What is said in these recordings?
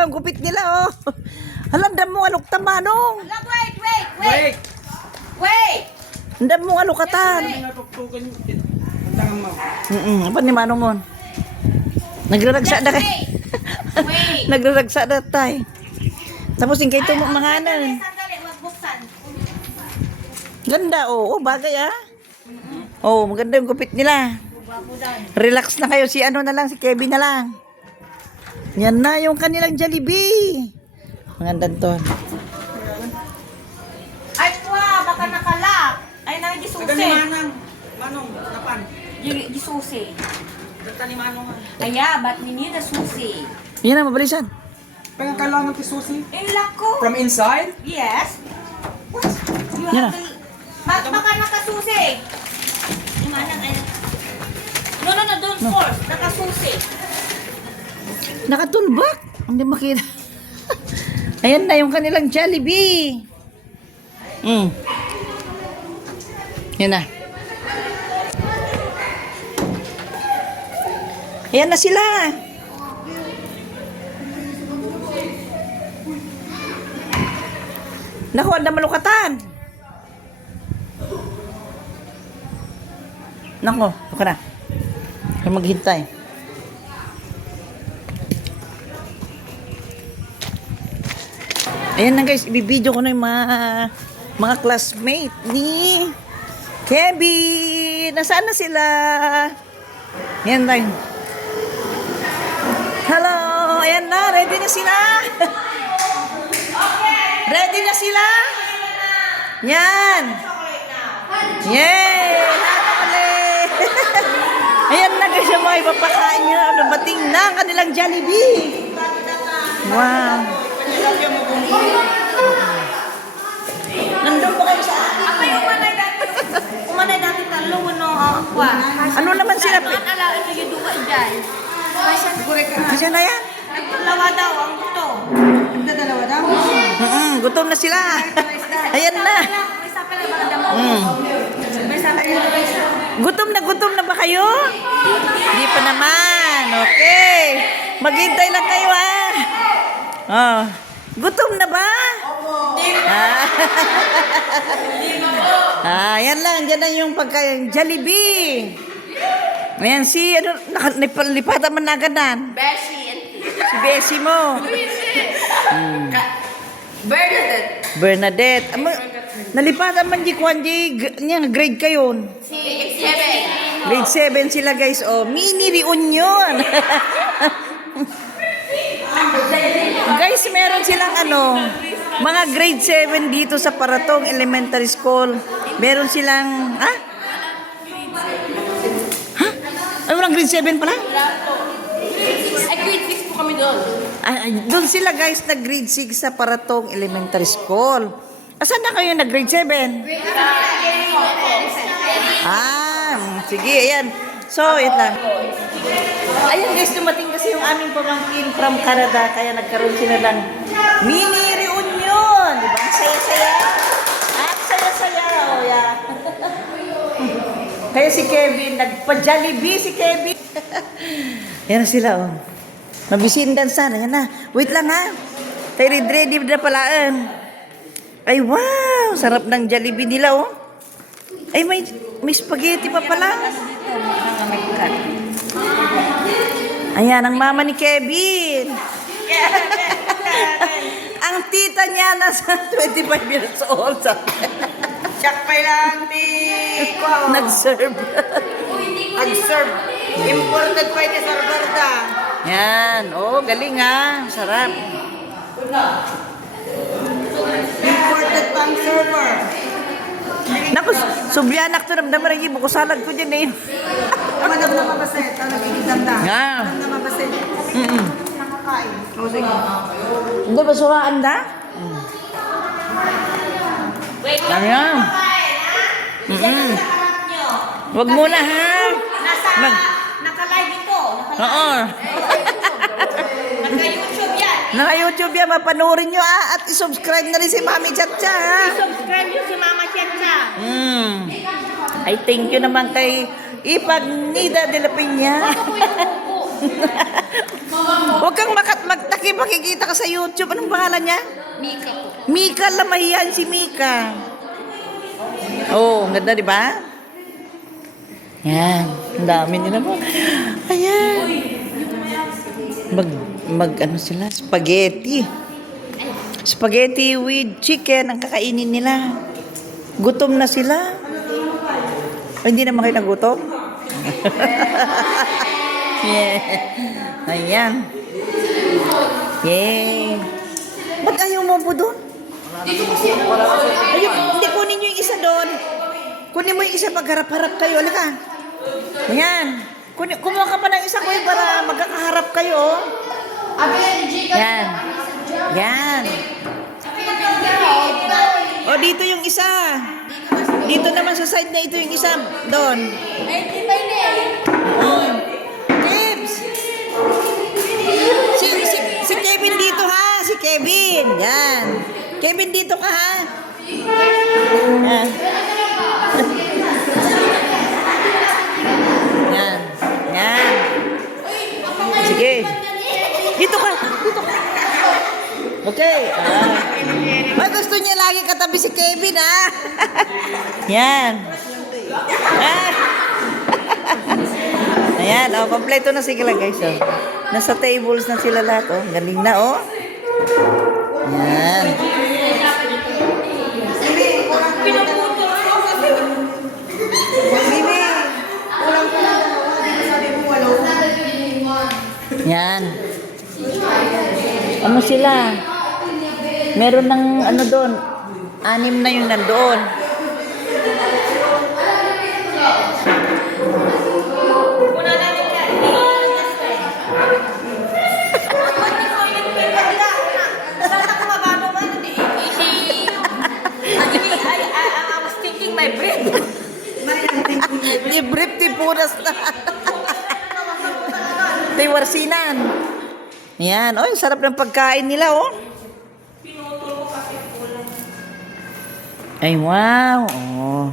mo yung gupit nila, oh. Halandam mo alok tamanong. Wait! Handam mo alokatan. Apa ni manong on? Nagraragsa na kay. Nagraragsa na tay. Tapos yung kayo mo mga anan. Ganda, oh. Oh, bagay, ah. Oh, maganda yung gupit nila. Relax na kayo. Si ano na lang, si Kevin na lang. Yan na yung kanilang Jollibee. Maganda to. Ay, baka nakalak. Ay, nang gisusi. Manong, napan? Gisusi. Data ni Manong. Aya, ba't ninyo na susi? Yan na, mabalisan. Pengen kailangan ti susi? Ilak ko. From inside? Yes. What? You Yan have to... Baka nakasusi. Yung manang ay... No, don't force. Nakasusi. Nakatulbak. Hindi makita. Ayan na yung kanilang Jollibee. Yan na. Ayan na sila. Naku, anda malukatan. Naku, baka na. Kaya maghintay. Ayan na guys, ibibideo ko na yung mga classmate ni Kevin. Nasaan na sila? Ayan tayo. Hello! Ayan na, ready na sila? Ready na sila? Yan! Yay! Happy ulit! Ayan na guys, yung mga ipapakain nyo. Nabating na ang kanilang Jollibee. Wow! Nandun po kayo sa akin. Ako yung umanay dati talo, no? Ano naman sila? Ano alain mo yung duwa dyan? Kasi na yan? Nagdalawa daw ang gusto. Nagdadalawa daw? Gutom na sila. Ayan na. May isa pala ba damo? May isa pala. Gutom na ba kayo? Hindi pa naman. Okay. Maghintay lang kayo, ah. Oh. Gutom na ba? Yan lang. Diyan na yung Jollibee. Ayan, si, lipatan man na ganan. Si Bessie mo. Bernadette. Nalipatan man di kwan di, grade kayo. Grade 7 sila guys. Oh, mini reunion. Guys, meron silang mga grade 7 dito sa Paratong Elementary School. Meron silang, Ay, walang grade 7 pala? Ay, grade 6 po kami doon. Doon sila guys, nag-grade 6 sa Paratong Elementary School. Asan na kayo nag-grade 7? Sige, ayan. So, ito lang. Ayan guys, dumating kasi yung aming pamangkin from Canada, kaya nagkaroon sila ng mini reunion. Diba? Ang saya-saya. Ang saya-saya. Oh, yeah. Kaya si Kevin, nagpa-Jollibee si Kevin. Yan na sila, oh. Mabisindan sana. Yan na. Wait lang, ha. Tayo ready na palaan. Ay, wow. Sarap ng Jollibee nila, oh. Ay, may spaghetti pa pala. Ayan, ang mama ni Kevin. Ang tita niya nasa 25 years old. Siyak pa lang di ko. Nag-serve. Nag-serve. Imported pa ito sa Roberta. Yan. Oh, galing ha. Sarap. Imported pa ang server. Naku, subyanak to. Namdaman rin ibo ko. Salag ko dyan eh. Madam na mabaset. Nagigidanda. Nga. Madam na mabaset. Nakakain. O, sige. Hindi ba suraan na? Wait lang. Ayan. Wag muna ha. Naka-live ito. Oo. Naka-YouTube yan. Naka-YouTube yan. Mapanoorin nyo at isubscribe na rin si Mami Chacha ha. Subscribe nyo si Mama Chencha. Ay, thank you naman kay Ipagnida de la Piña. Ako po yung upo. Huwag kang magtaki, makikita ka sa YouTube. Anong pangalan niya? Mika po. Mika, lamahiyan si Mika. Oh, ang ganda, di ba? Yan, ang dami nila mo. Ayan. Ano sila? Spaghetti. Spaghetti with chicken ang kakainin nila. Gutom na sila. Ay, hindi naman kayo nagutom? Yeah. Ayan. Yay. Ba't ayaw mo po doon? Ayun, hindi, kunin nyo yung isa doon. Kunin mo yung isa pagharap-harap kayo. Halika. Ayan. Kumuha ka pa ng isa ko para magkakaharap kayo. Yan. Yan. O, dito yung isa. Dito naman sa side na ito yung isa. Doon. Kebs. Si Kevin dito ha. Si Kevin. Yan. Kevin dito ka ha. Yan. Yan. Yan. Sige. Dito ka. Dito ka. Okay. Ay, gusto niya lagi katabi si Kevin, ha? Yan. Ah. Ayan, oh, kompleto na sila, guys, oh. Nasa tables na sila lahat, oh. Galing na, oh. Yan. Yan. Ano sila? Meron ng ano doon. 6 na yung nandoon. I was thinking my breath. Di brief, di punas na. Di warsinan. Yan. Oh, sarap ng pagkain nila, oh. Ay, wow. Oh.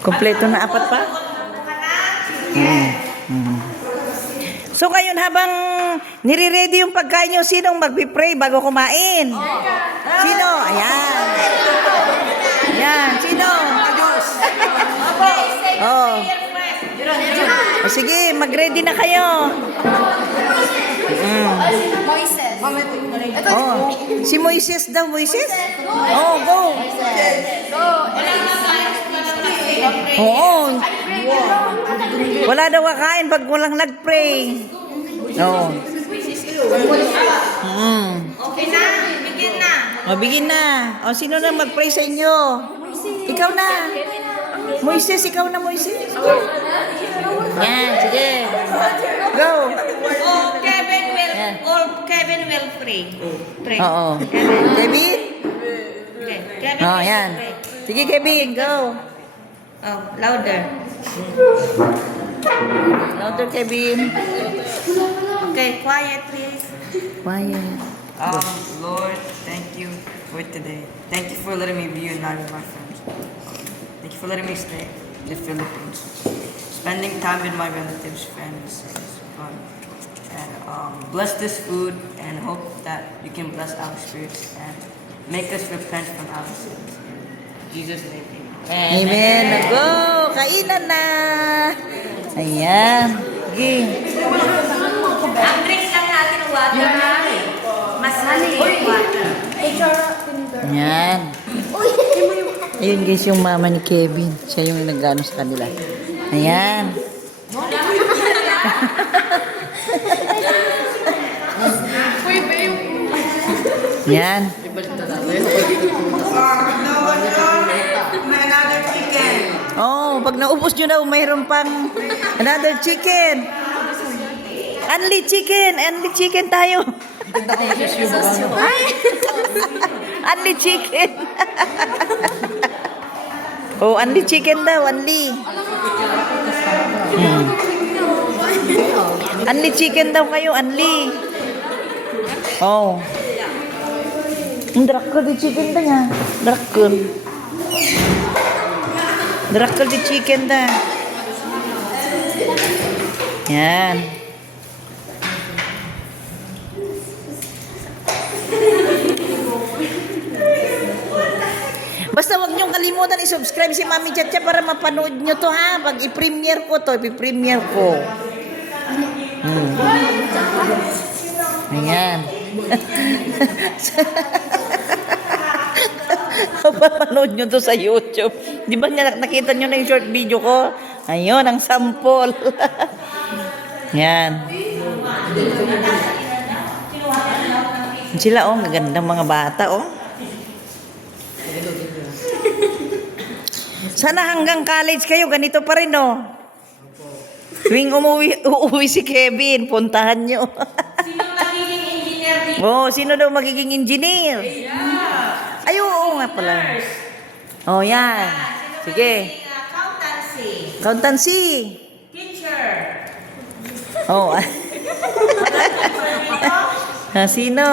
Kompleto na 4 pa? So, ngayon habang nire-ready yung pagkain nyo, sinong magpipray bago kumain? Sino? Ayan. Ayan. Sino? Oh. O, sige, mag-ready na kayo. Oh, si Moises daw, Moises? Oh, go. Oo. Wala daw kakain pag walang nag-pray. No. Okay na, begin na. O, begin na. O, sino na mag-pray sa inyo? Ikaw na. Moises, ikaw na, Moises. Yan, sige. Go. Kevin will pray. Pray. Oo. Kevin? Okay. Kevin Oh, will yan. pray. Sige, Kevin, go. Oh, louder. Louder, Kevin. Okay, quiet please. Quiet. Lord, thank you for today. Thank you for letting me be united with my friends. Thank you for letting me stay in the Philippines. Spending time with my relatives, friends, is fun. And bless this food and hope that you can bless our spirits and make us repent from our sins. In Jesus' name, amen. Amen. Go! Kainan na! Ayan. Sige. Ang drink lang natin water. Mas mali yung water. Ayan. Ayun guys, yung mama ni Kevin. Siya yung nag-ano sa kanila. Ayan. Yan. Oh, pag naubos nyo na, mayroon pang another chicken. Only chicken. Only chicken tayo. Only chicken. Oh, only chicken daw. Only. Only chicken daw kayo. Only. Oh. Ang drakko di chicken ta niya. Drakko. Drakal di chicken da. Yan. Basta wag niyong kalimutan i-subscribe si Mami Chacha para mapanood niyo to ha. Pag i-premiere ko to, i-premiere ko. Ayan. Papanood nyo to sa YouTube. Di ba nakita nyo na yung short video ko? Ayun, ang sample. Yan. Sila, oh, gagandang mga bata, oh. Sana hanggang college kayo, ganito pa rin, oh. Tuwing uuwi si Kevin, puntahan nyo. Sino magiging engineer dito? Oh, sino daw magiging engineer? Ay, oo nga pala. Oh, yan. Sige. Accountancy. Accountancy. Teacher. Oh. Sino?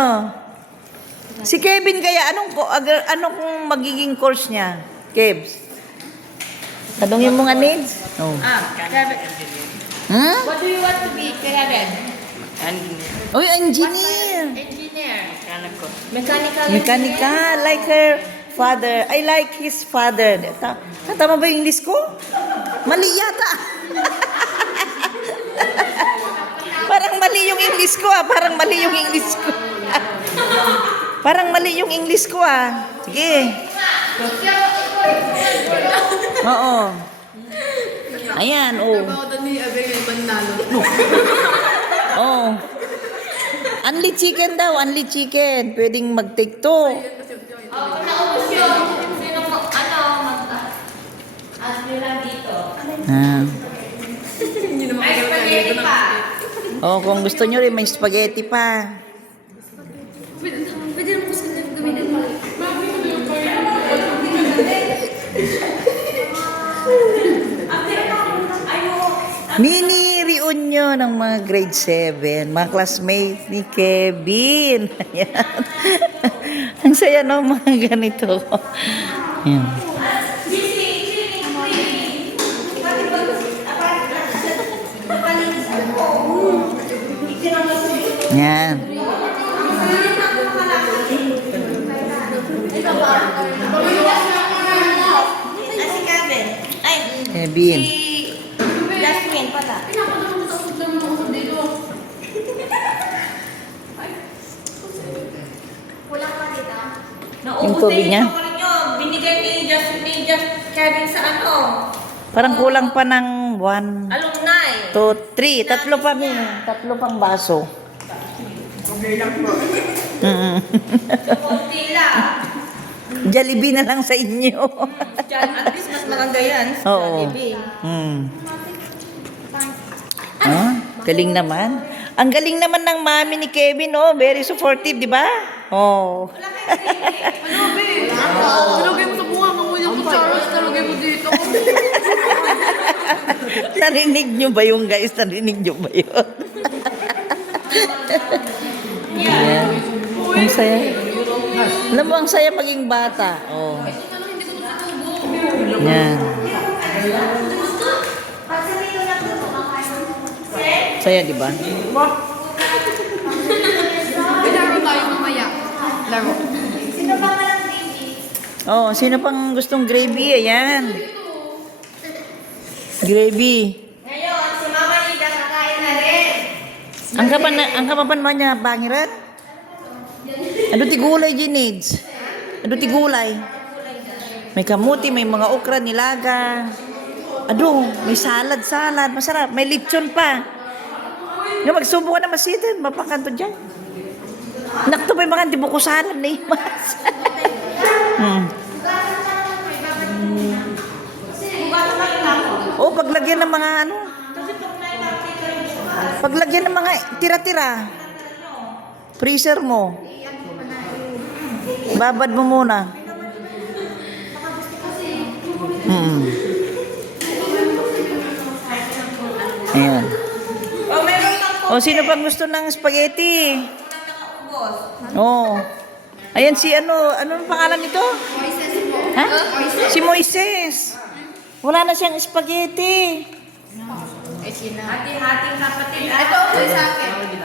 Si Kevin kaya, anong magiging course niya? Kebs? Tanungin mo nga needs? Oh. Kevin. Hmm? What do you want to be, Kevin? Engineer. Oy, engineer. Engineer. Mechanical. Mechanical. Mechanical, like her father. I like his father. Tama ba yung English ko? Mali yata. Parang mali yung English ko ah. Parang mali yung English ko. Parang mali yung English ko ah. Sige. Oo. Ayan, oh. Oh. Unli chicken daw, unli chicken. Pwedeng mag-take two. Kung naubos yun, sino mo, ask nyo lang dito. Ah. May spaghetti pa. Oh, kung gusto nyo rin, may spaghetti pa. Pwede naman po sa gamitin mo. Mini reunion ng mga grade 7, mga classmates ni Kevin. Ayan. Ang saya no, mga ganito. Ayan. Ayan. Si Kevin. Ay, Kevin. Jasmine pala. Yung tubig niya? Binigay ni Kevin sa ano? Parang kulang pa ng 1, Alumni. 2, 3. Tatlo pa min. Tatlo pang baso. Kunti lang. Jollibee na lang sa inyo. At least mas maganda yan. Oo. Ah, galing naman. Ang galing naman ng mami ni Kevin, oh. Very supportive, di ba? Oh. Talagay mo sa bunga, mangulang ko Charles, talagay mo dito. Narinig nyo ba yung guys? Narinig nyo ba yun? Ayan. Ang saya. Alam mo, ang saya maging bata. Oh. Yan. Saya, di ba? Laro tayo mamaya. Laro. Oh, sino pang gustong gravy? Ayan. Gravy. Ngayon, si Mama Lida kakain na rin. Ang kapapan mo niya, bangiran? Ano ti gulay, Ginage? Ano ti gulay? May kamuti, may mga okra, nilaga. Ado, may salad. Masarap. May lechon pa. Nga magsubo ka na masitin, mapakanto dyan. Nakto pa yung mga antibukusalan na imas. Oh, paglagyan ng mga ano. Paglagyan ng mga tira-tira. Freezer mo. Babad mo muna. Ayan. O, meron pang O, sino pang gusto ng spaghetti? Oh. Ayan si ano ang pangalan nito? Ha? Si Moises. Wala na siyang spaghetti. Hati-hating kapatid. Ito, okay sa akin.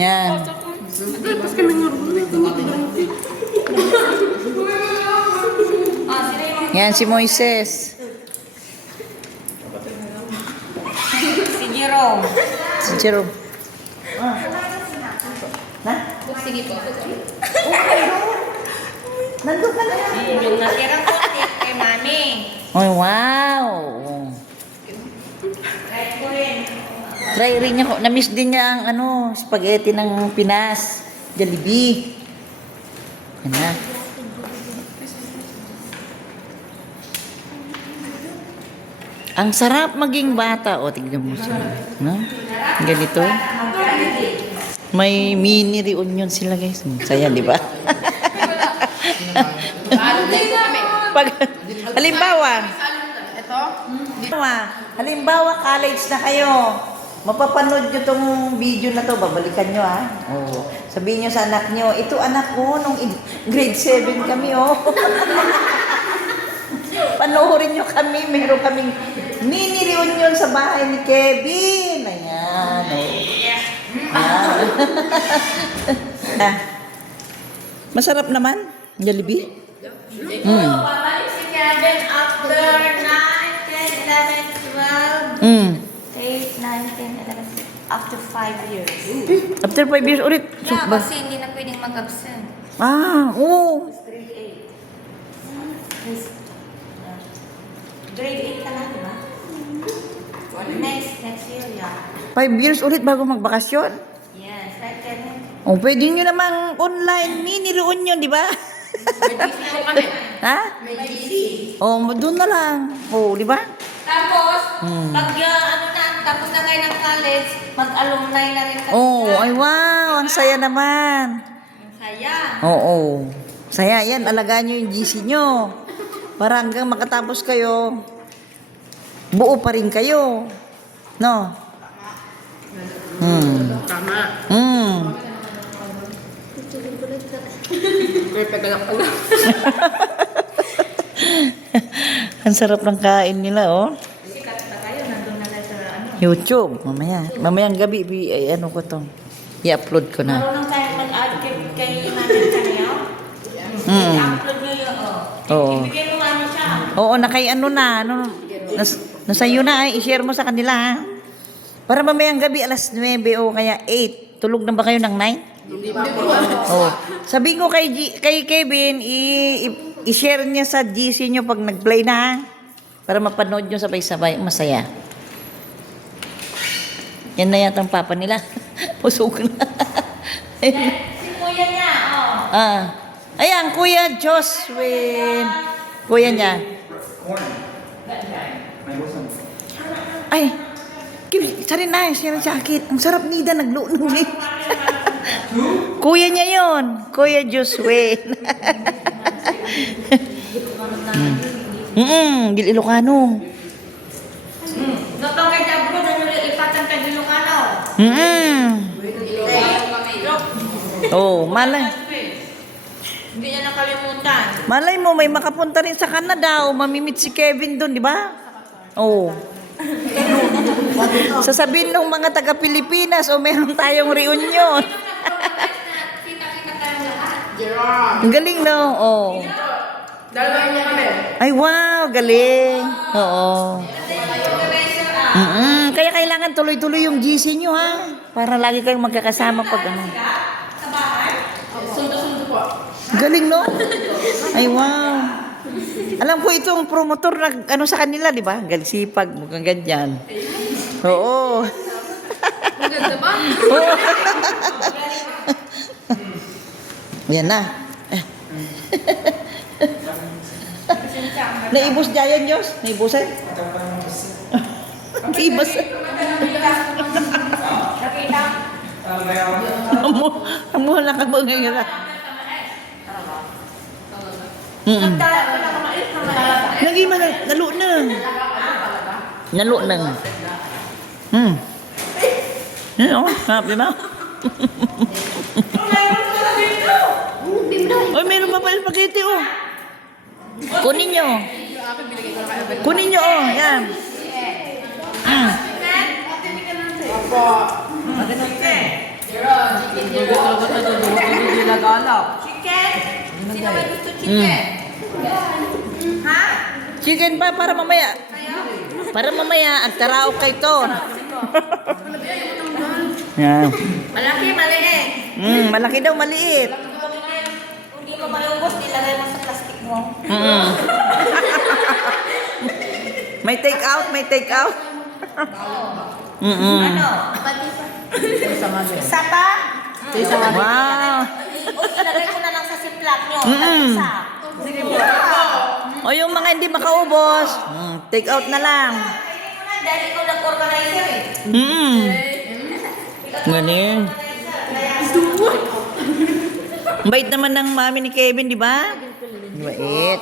Yan. Tapos kami nga rin. Yan si Moises. Si Jerome. Si Jerome. Ha? Sige po. Nandun ka na. Yung natirang konti kay Mami. Oh, wow. Right ko rin. Try rin niya. Na-miss din niya ang spaghetti ng Pinas. Jollibee. Yan na. Ang sarap maging bata. O, tignan mo siya. No? Ganito. May mini reunion sila, guys. Saya, di ba? Salon din po kami. Pag, halimbawa, Ito? halimbawa, college na kayo. Mapapanood nyo tong video na to, babalikan nyo Oo. Sabihin nyo sa anak nyo, ito anak ko, nung grade 7 kami, Panoorin nyo kami, meron kaming mini reunion sa bahay ni Kevin. Ayan, Masarap naman, Jollibee. Babalik si Kevin after 9, 10, 11, 12, Mm. 8, 9, 10, 11, after 5 years. After 5 years ulit. Yeah, kasi hindi na pwedeng mag-absent. Oo. Grade 8. Grade 8 ka na, di ba? Next year, yeah. 5 years ulit bago magbakasyon. Yes, right, Kevin? O, pwede nyo namang online mini reunion, di ba? May DC po kami. Ha? May DC. O, doon na lang. O, di ba? Tapos, pag tapos na kayo ng college, mag-alumni na rin kayo. Oh, ay wow, ang saya naman. Ang saya. Oo. Saya yan, alagaan nyo yung GC nyo. Para hanggang makatapos kayo, buo pa rin kayo. No? Tama. May pagalak-alak. Ang sarap ng kain nila, Sikat pa kayo, nandun na kayo sa YouTube, mamaya. Mamayang gabi, ko to. I-upload ko na. Marunong tayo mag-add kay namin kanyo? I-upload nyo yun, Oo. Ibigay mo ano siya. Oo, nasa iyo na, i-share mo sa kanila, ha? Para mamayang gabi, alas 9 o kaya 8. Tulog na ba kayo ng 9? Oh. Sabi ko kay Kevin, i-share niya sa GC nyo pag nag-play na, ha? Para mapanood nyo sabay-sabay. Masaya. Yan na yata ang papa nila. Pusok na. Si kuya niya, Ayan, Kuya Joswin. Kuya niya. Ay, sarin na, siya sa akin. Ang sarap nida, naglunog eh. Kuya niya yon, Kuya Joswin. Gil Ilocano. Notong kay Dabro, nangyuri ipatan kay Ilocano. Oh, malay. Hindi niya nakalimutan. Malay mo, may makapunta rin sa Canada o mamimit si Kevin doon, di ba? Oh. Sasabihin ng mga taga-Pilipinas, meron tayong reunion. Kita-kita tayo lahat. Gerard. Ang galing, no? Oh. Dalawa niya kami. Ay, wow, galing. Oo. Kaya kailangan tuloy-tuloy yung GC nyo, ha? Para lagi kayong magkakasama pag ano. Sundo-sundo po. Galing, no? Ay, wow. Alam ko itong promotor na sa kanila, di ba? Galing sipag, mukhang ganyan. Oo. Ang ganda ba? Yan na. Naibos niya yan, Diyos? Naibusan? Ibas. Nakita? Amo na ka ba ngayon? Lagi man, nalo na. Nalo na. Happy na. Oy, meron pa pa spaghetti, Kunin nyo. akin, binigay ko na kay Abel. Kunin nyo, oh. Yan. Mm. Chicken? Sino may gusto chicken? Ha? Chicken pa para mamaya. Para mamaya, ang taraw kay to. Yan. Malaki, maliit. Malaki daw, maliit. Kung di mo maubos, nilagay mo sa plastic mo. May take out, may take out. Ano? Isa pa? Wow. Ilagay ko na lang sa ziplock nyo. Isa. O yung mga hindi makaubos, take out na lang. Kainin mo na, dahil ikaw nag-organizer eh. Galing. Bait naman ng mami ni Kevin, di ba? Bait.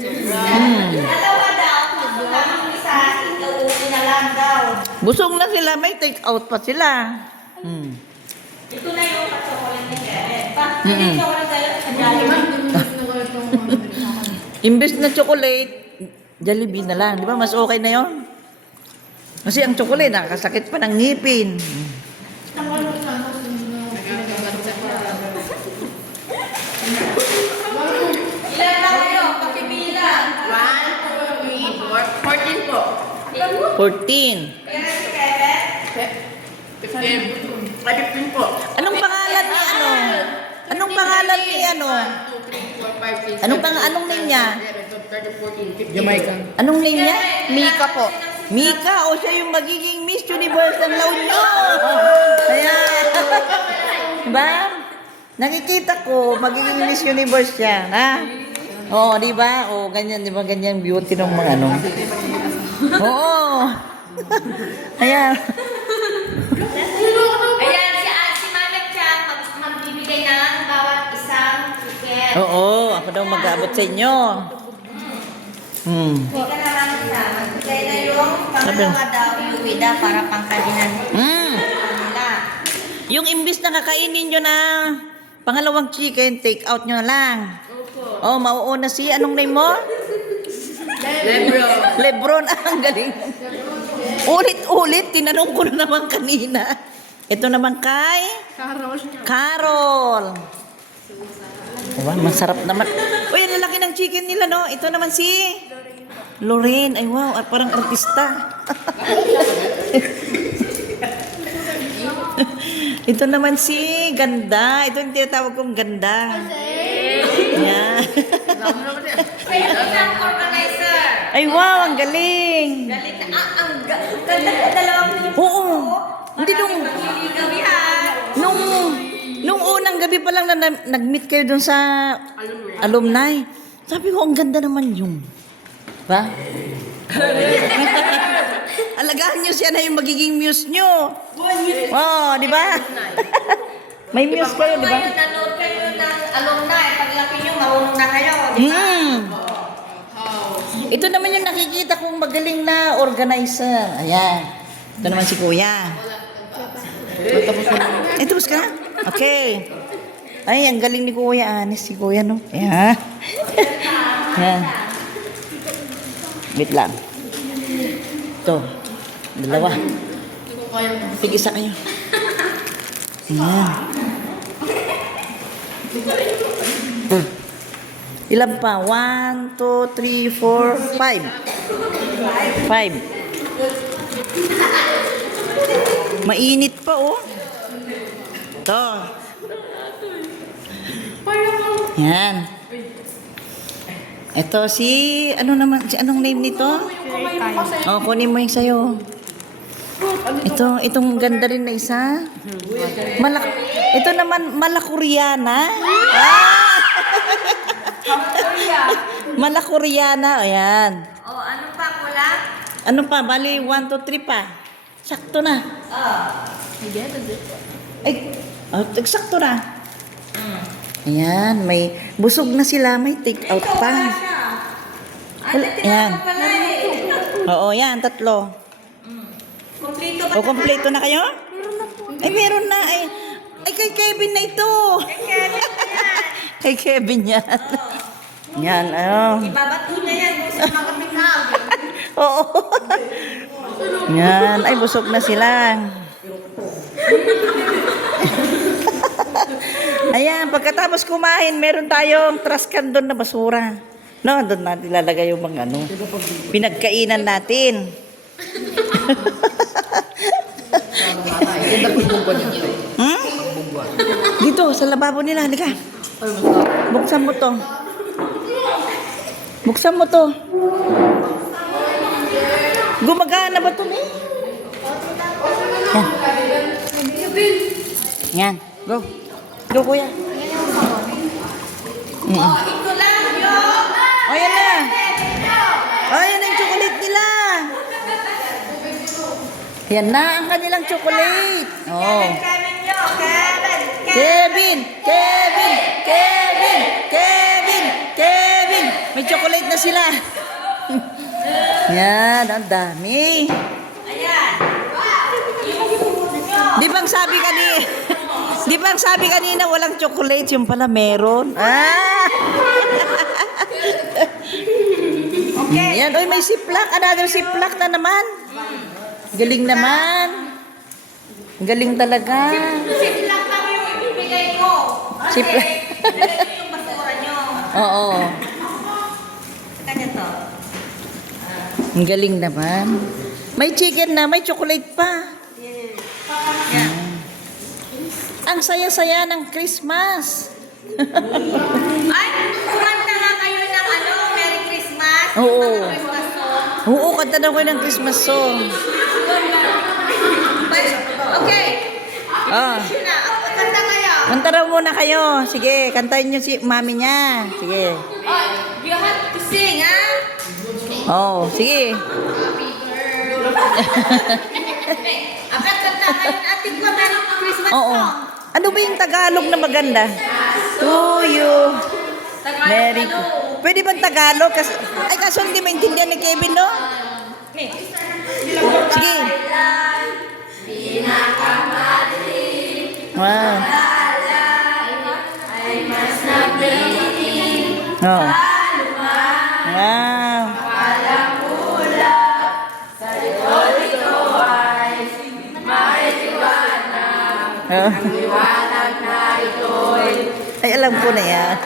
Dalawa daw, gusto lang ang isa, ikaw uwi na lang daw. Busog na sila, may take out pa sila. Ito na yung chocolate ni Kevin. Hindi chocolate tayo sa Jollibee. Imbes na chocolate, Jollibee na lang. Di ba? Mas okay na yon. Kasi ang chocolate, nakakasakit pa ng ngipin. Ilan na kayo? Pakibilang. 14 po. 14. Kaya si Kevin? 15. Ay, 15 po. Anong pangalan ni ano? Anong pangalan ni ano? 1, 2, 3, 4, 5, 6, Anong name niya? 13, 14, 15. Jamaican. Anong name niya? Mika po. Mika, o siya yung magiging Miss Universe ng La Union. Ayan. Diba? Nakikita ko, magiging Miss Universe siya. Ha? Oo, di ba? O, ganyan, di ba? Ganyan beauty ng mga ano. Oo. Ayan. Ayan, si Mama Chan magbibigay ng bawat isang ticket. Oo, ako daw mag-aabot sa inyo. Hindi ka na lang isa. Magbigay na yung pangalawa daw, yung ida para pangkalinan nila. Yung imbis na kakainin nyo na pangalawang chicken, take out nyo na lang. Oh, mauuna si, anong name mo? Lebron. Lebron, ang galing. Ulit-ulit, tinanong ko na naman kanina. Ito naman kay Carol. Carol. Diba, masarap naman. Uy, ang lalaki ng chicken nila, no? Ito naman si Lorraine. Ay, wow, parang artista. Ito naman si Ganda. Ito yung tinatawag kong Ganda. Yan. Kayo isang organizer. Ay, wow, ang galing. Galit na. Ang ganda na dalawang minuto. Oo. Hindi nung, Gabi-gabihan. nung unang gabi pa lang na nag-meet kayo dun sa alumni. Sabi ko, ang ganda naman yung. Ba? Alagaan nyo siya na yung magiging muse nyo. Oh, di ba? May muse kayo, di ba? Ngayon, nanood kayo ng alumni. Paglaki nyo, marunong na kayo. Di ba? Ito naman yung nakikita kong magaling na organizer. Ayan. Ito naman si Kuya. Ay, tapos ka na? Okay. Ay, ang galing ni Kuya. Anis si Kuya, no? Ayan. Ayan. Wait lang. Ito. Dalawa. Tig-isa kayo. Ayan. Ilan pa? 1, 2, 3, 4, 5. 5. Mainit pa, oh. Ito. Yan. Ito si, ano naman, si anong name nito? Oh, kunin mo yung sayo. Itong ganda rin na isa. Ito naman, Malakuriana. Malakuriana, ayan. O, ano pa, kulang? Ano pa? Bali, 1, 2, 3 pa. Sakto na. Ay, sakto na. Ayan, may busog na sila, may take out pa. Ayan. Oo, yan, 3. Kompleto ba? O, kompleto na kayo? Ay, meron na. Ay, kay Kevin na ito. Kay Kevin yan. Yan, ano. Ibabato niya yan kung mga pinag. Oo. Yan. Ay, busog na sila. Ayan, pagkatapos kumain, meron tayong trash can doon na basura. No, doon natin ilalagay yung mga ano, pinagkainan natin. Hmm? Dito, sa lababo nila. Halika. Buksan mo to. Buksan mo to. Gumagana ba to, eh? Yan. Yan. Go. Go, kuya. Oh, ito lang yun. Oh, yan na. Oh, yan na yung chocolate nila. Yan na ang kanilang chocolate. Oh. Kevin nyo, Kevin. Kevin! Kevin! Kevin! Kevin! Kevin! May chocolate na sila. Yan, ang dami. Ayan. Di bang sabi kanina walang chocolate, yung pala meron. Ah! Okay. Yan, oy, may siplak. Another siplak na naman. Galing naman. Galing talaga. Siplak lang yung ibibigay ko. Siplak. Ito yung basura nyo. Oo. Kanya to. Ang galing naman. May chicken na, may chocolate pa. Yan. Ang saya-saya ng Christmas. Ay, kumanta nga kayo ng ano, Merry Christmas. Oo. Mga Christmas song. Oo, kanta daw ko ng Christmas song. Okay. Ah. Yun na, kanta kayo. Kanta daw muna kayo. Sige, kantahin niyo si mami niya. Sige. Oh, you have to sing, ha? Oh, sige. Abang kanta kayo ng ating ko, Merry Christmas Oo. song. Ano ba yung Tagalog na maganda? To you. Merry Pwede ba Tagalog? Kasi, ay, kaso hindi maintindihan ni Kevin, no? Sige. Wow. Oh. Wow. Oh. Ay, alam ko na yan.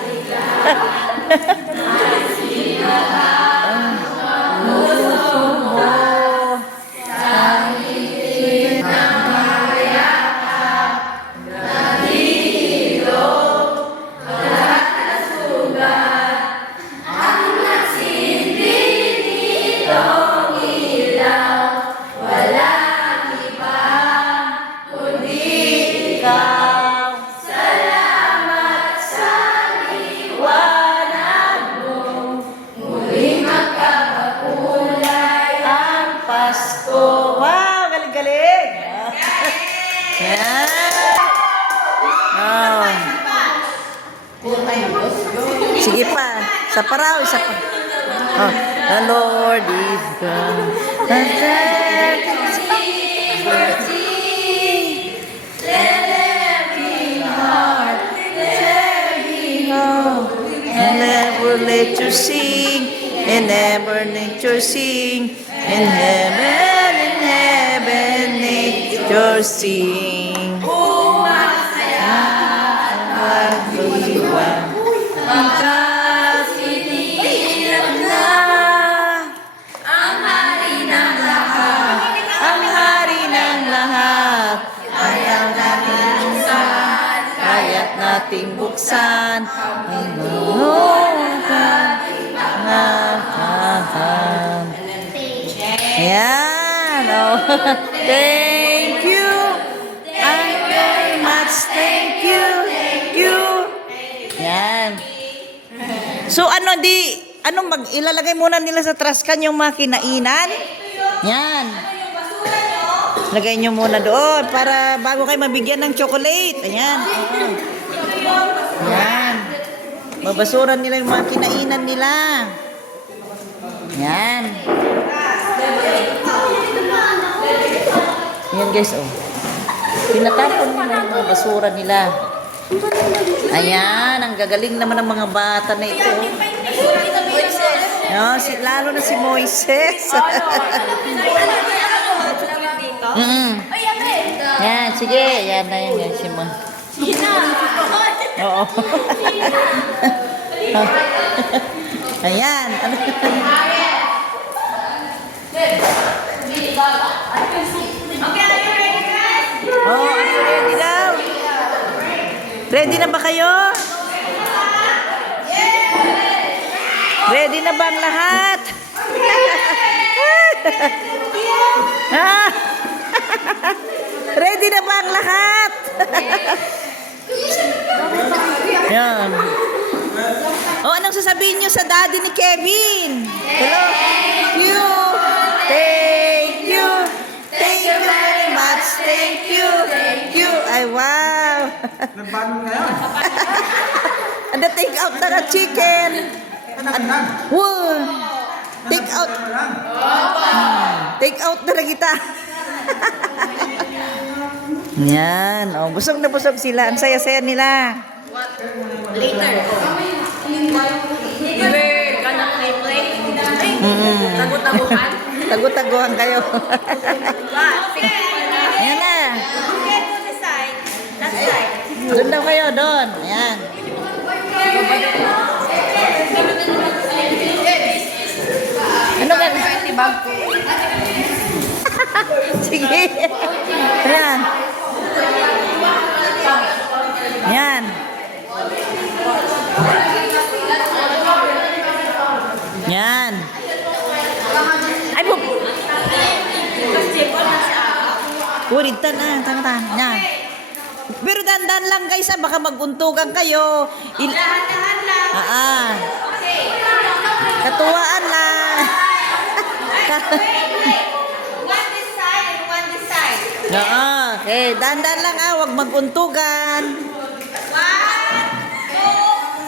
Pasko. Wow, galing-galing. Yan. Oh. Sige pa. Isa pa raw, isa pa. Oh. The Lord is God. And never let you sing, and never let you sing, in heaven, let you sing. Hallelujah. Kasinilang na ang hari ng lahat, ang hari ng lahat. Ayaw natin buksan, kaya't nating buksan ang luhan ng lahat. Ayan. Oh. Thank you. I very much thank you. Thank you. Yan. So ilalagay muna nila sa trash can yung mga kinainan. Yan. Lagay nyo muna doon para bago kayo mabigyan ng chocolate. Ayan. Yan. Babasuran nila yung mga kinainan nila. Yan. Yan guys, oh. Tinatapon nila yung mga basura nila. Ayan, ang gagaling naman ng mga bata na ito. No, lalo na si Moises. Yan, sige. Yan na yun. Si Mo. Oo. Ayan. Ano? Oh, are you ready daw? Ready na ba kayo? Ready na ba ang lahat? Ah! Ready na ba ang lahat? Yan. Oh, anong sasabihin niyo sa daddy ni Kevin? Hello? Thank you. Thank you. Thank you very much. Thank you. Thank you. Ay, wow. Nagbanong na yan. Ano, take out na ka chicken. Wow. Take out. Take out na kita. Yan. Oh, busog na busog sila. Ang saya-saya nila. Later. We're gonna play. Tagot-taguhan. Tago-taguhan kayo. What? Ayan na. Okay, to the side. That side. Doon daw kayo, doon. Ayan. Ano ka? Sige. Ayan. Ayan. Ayan. Ay, po. Ulitan na. Tama-tama. Ayan. Pero dandan lang guys, baka maguntugan kayo. Lahat-lahat lang. Katuwaan lang. One this side and one this side. Okay, dandan lang wag maguntugan. One, two,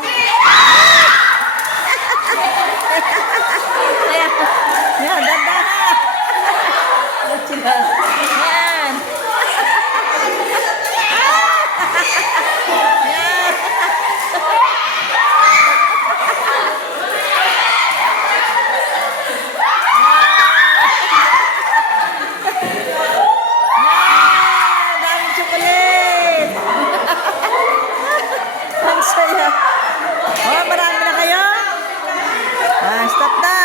three. Ayan, ayan, dandan. Ayan. Daming chocolate. Ang saya. Oh, marami na kayo? Stop na.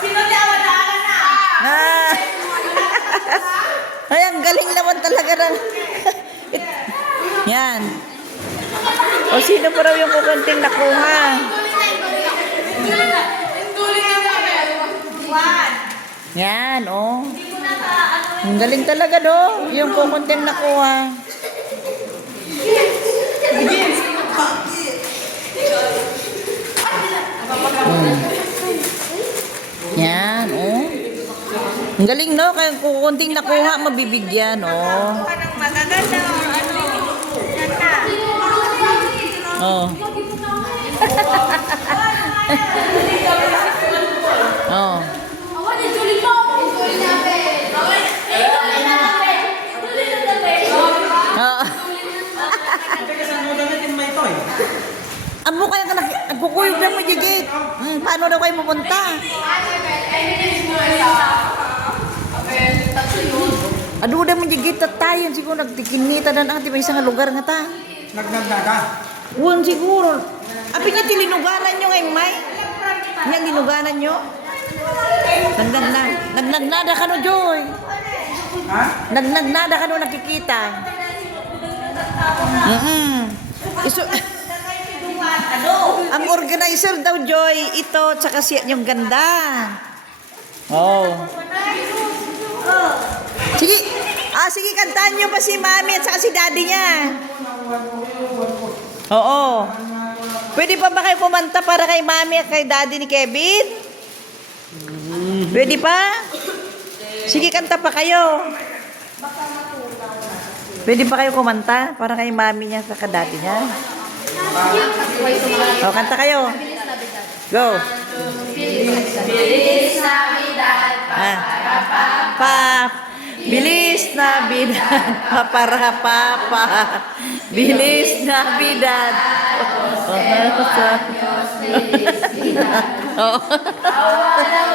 Sino dawa-dawa na? Ah. Ay, ang galing naman talaga ng... Yan. O, sino pa raw yung kukunting nakuha? One. Yan, oh. Ang galing talaga, do. Yung kukunting nakuha. Yan, oh. Ang galing, no? Kaya kukunting nakuha, mabibigyan, oh. Anong magaganda or ano? Yan na. Oh. Oh. Oh. Amo kaya ka nagkukuyog na mo, Gigit. Paano daw kayo pupunta? Aduh, mo Gigit tayo. Siguro nagtikinita na natin may isang lugar nga ta. Nagnagdaga. Uwan siguro. Api niya tilinuganan nyo ngayon, May? Nga linuganan nyo? Nagnagnada ka no, Joy. Ha? Nagnagnada ka no, nakikita. Iso, ang organizer daw, Joy, ito, tsaka siya yung ganda. Oh. Sige. Sige, kantahan nyo pa si Mami at saka si Daddy niya. Oo. Pwede pa ba kayo kumanta para kay Mami at kay Daddy ni Kevin? Pwede pa? Sige, kanta pa kayo. Pwede pa kayo kumanta para kay Mami niya at kay Daddy niya? O, kanta kayo. Go. Bilis Navidad, Bilis Navidad, papara papa. Bilis Navidad,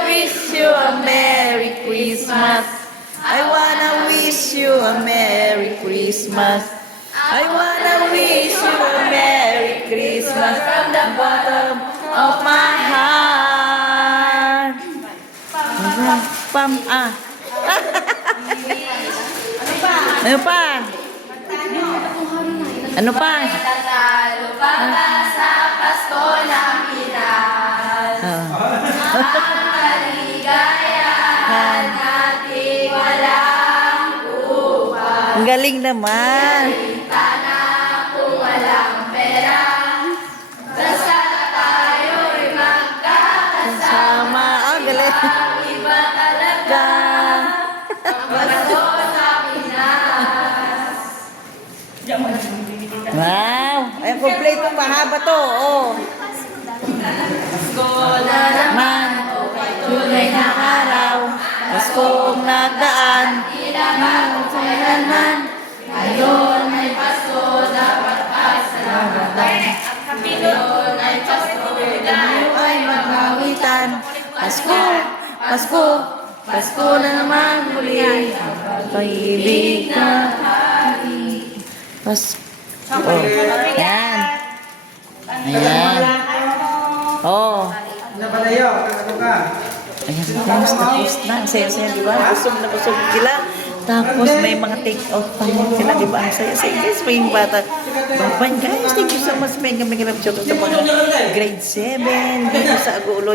Wish you a Merry Christmas. I wanna wish you a Merry Christmas. I wanna wish you a Merry Christmas from the bottom of my heart. Pam, ah. Ano pa? Ano pa? Tatalo pa ba sa Pasko ng Pinas? Ang kaligayahan natin walang upang. Ang galing naman. Sana kung walang pera, basta tayo'y magkakasama. Sama. Oh, galing. Iba talaga ang Pasko sa Pinas. Wow. Ay, kompleto mahaba to. Oh. Pasko na naman, Tunay na araw. Paskong nagdaan. kailangan sa naman. Ngayon ay Pasko, dapat pasalamatan. Ngayon ay Pasko, Tayo ay magmawitan. Pasko, Pasko, Pasko na naman muli. Pag-ibig na hari. Pasko. Oh, yan. Ayan. Oh. Napalayo, ano ka? Ayan, guys, tapos na. Ang saya-saya, di ba? Busog na busog sila. Tapos may mga take-out pa rin sila, di ba? Ang saya-saya, guys. May yung bata. Bye-bye, guys. Thank you so much. May gamay-gamay sa mga grade 7 dito sa Agulo.